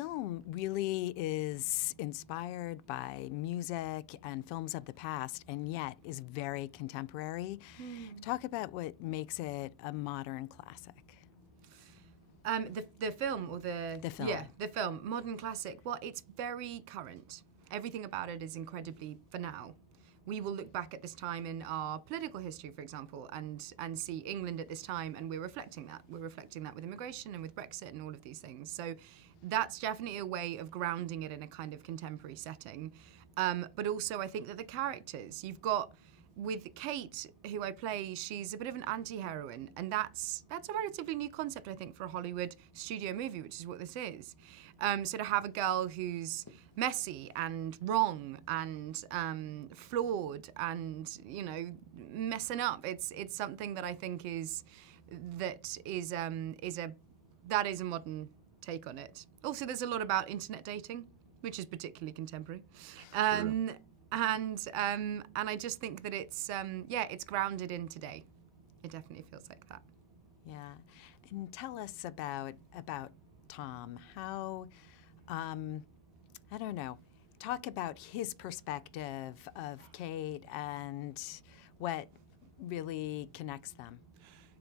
film really is inspired by music and films of the past, and yet is very contemporary. Talk about what makes it a modern classic. The film or the film? Yeah, the film, modern classic. Well, it's very current. Everything about it is incredibly for now. We will look back at this time in our political history, for example, and see England at this time, and we're reflecting that. We're reflecting that with immigration and with Brexit and all of these things. So that's definitely a way of grounding it in a kind of contemporary setting. But also, I think that the characters, you've got, with Kate, who I play, she's a bit of an anti-heroine, and that's a relatively new concept, I think, for a Hollywood studio movie, which is what this is. So to have a girl who's messy and wrong and flawed and, you know, messing up, it's something that I think is a modern take on it. Also, there's a lot about internet dating, which is particularly contemporary. Sure. And I just think that it's grounded in today. It definitely feels like that. Yeah, and tell us about Tom. How, I don't know, talk about his perspective of Kate and what really connects them.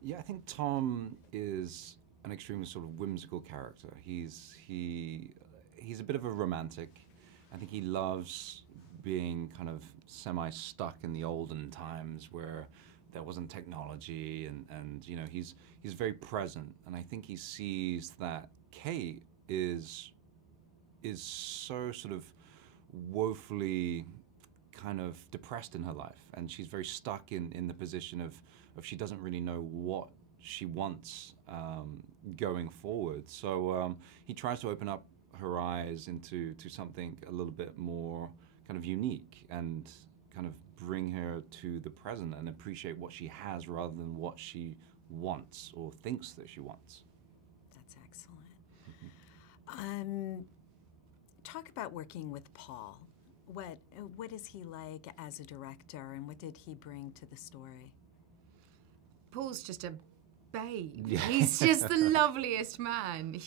Yeah, I think Tom is an extremely sort of whimsical character. He's a bit of a romantic. I think he loves being kind of semi-stuck in the olden times where there wasn't technology, and you know, he's very present, and I think he sees that Kate is so sort of woefully kind of depressed in her life, and she's very stuck in the position of she doesn't really know what she wants going forward. So he tries to open up her eyes into something a little bit more kind of unique and kind of bring her to the present and appreciate what she has rather than what she wants or thinks that she wants. That's excellent. Talk about working with Paul. What is he like as a director, and what did he bring to the story? Paul's just a babe. Yeah. He's just the loveliest man.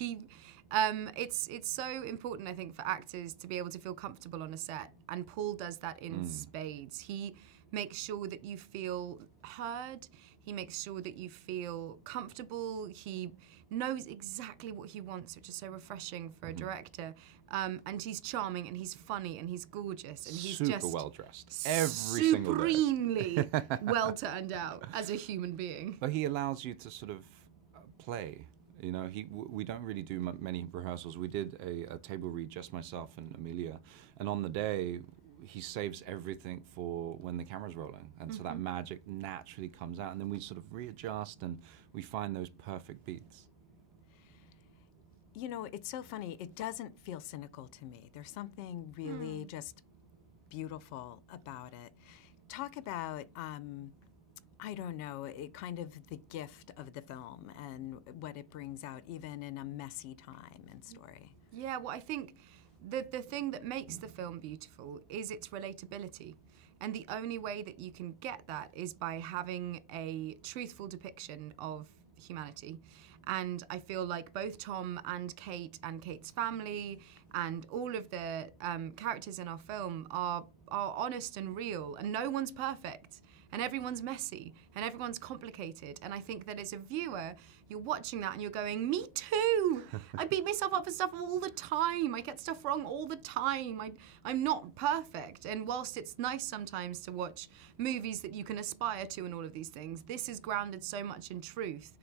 It's so important, I think, for actors to be able to feel comfortable on a set, and Paul does that in spades. He makes sure that you feel heard. He makes sure that you feel comfortable. He knows exactly what he wants, which is so refreshing for a director. And he's charming, and he's funny, and he's gorgeous, and he's super just well dressed every single day. Supremely well turned out as a human being. But he allows you to sort of play. You know, we don't really do many rehearsals. We did a table read, just myself and Emilia, and on the day, he saves everything for when the camera's rolling, and so that magic naturally comes out, and then we sort of readjust and we find those perfect beats. You know, it's so funny. It doesn't feel cynical to me. There's something really just beautiful about it. Talk about, I don't know, kind of the gift of the film and what it brings out, even in a messy time and story. Yeah, well, I think the thing that makes the film beautiful is its relatability. And the only way that you can get that is by having a truthful depiction of humanity. And I feel like both Tom and Kate's family and all of the characters in our film are honest and real, and no one's perfect. And everyone's messy, and everyone's complicated. And I think that as a viewer, you're watching that and you're going, me too! I beat myself up for stuff all the time. I get stuff wrong all the time. I'm not perfect. And whilst it's nice sometimes to watch movies that you can aspire to and all of these things, this is grounded so much in truth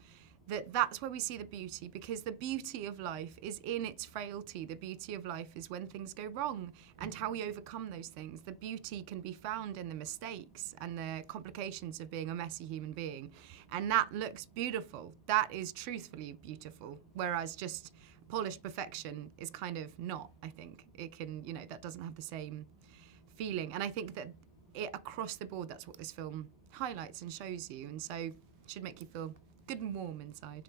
that's where we see the beauty, because the beauty of life is in its frailty. The beauty of life is when things go wrong and how we overcome those things. The beauty can be found in the mistakes and the complications of being a messy human being. And that looks beautiful. That is truthfully beautiful. Whereas just polished perfection is kind of not, I think. It can, you know, that doesn't have the same feeling. And I think that across the board, that's what this film highlights and shows you. And so it should make you feel good and warm inside.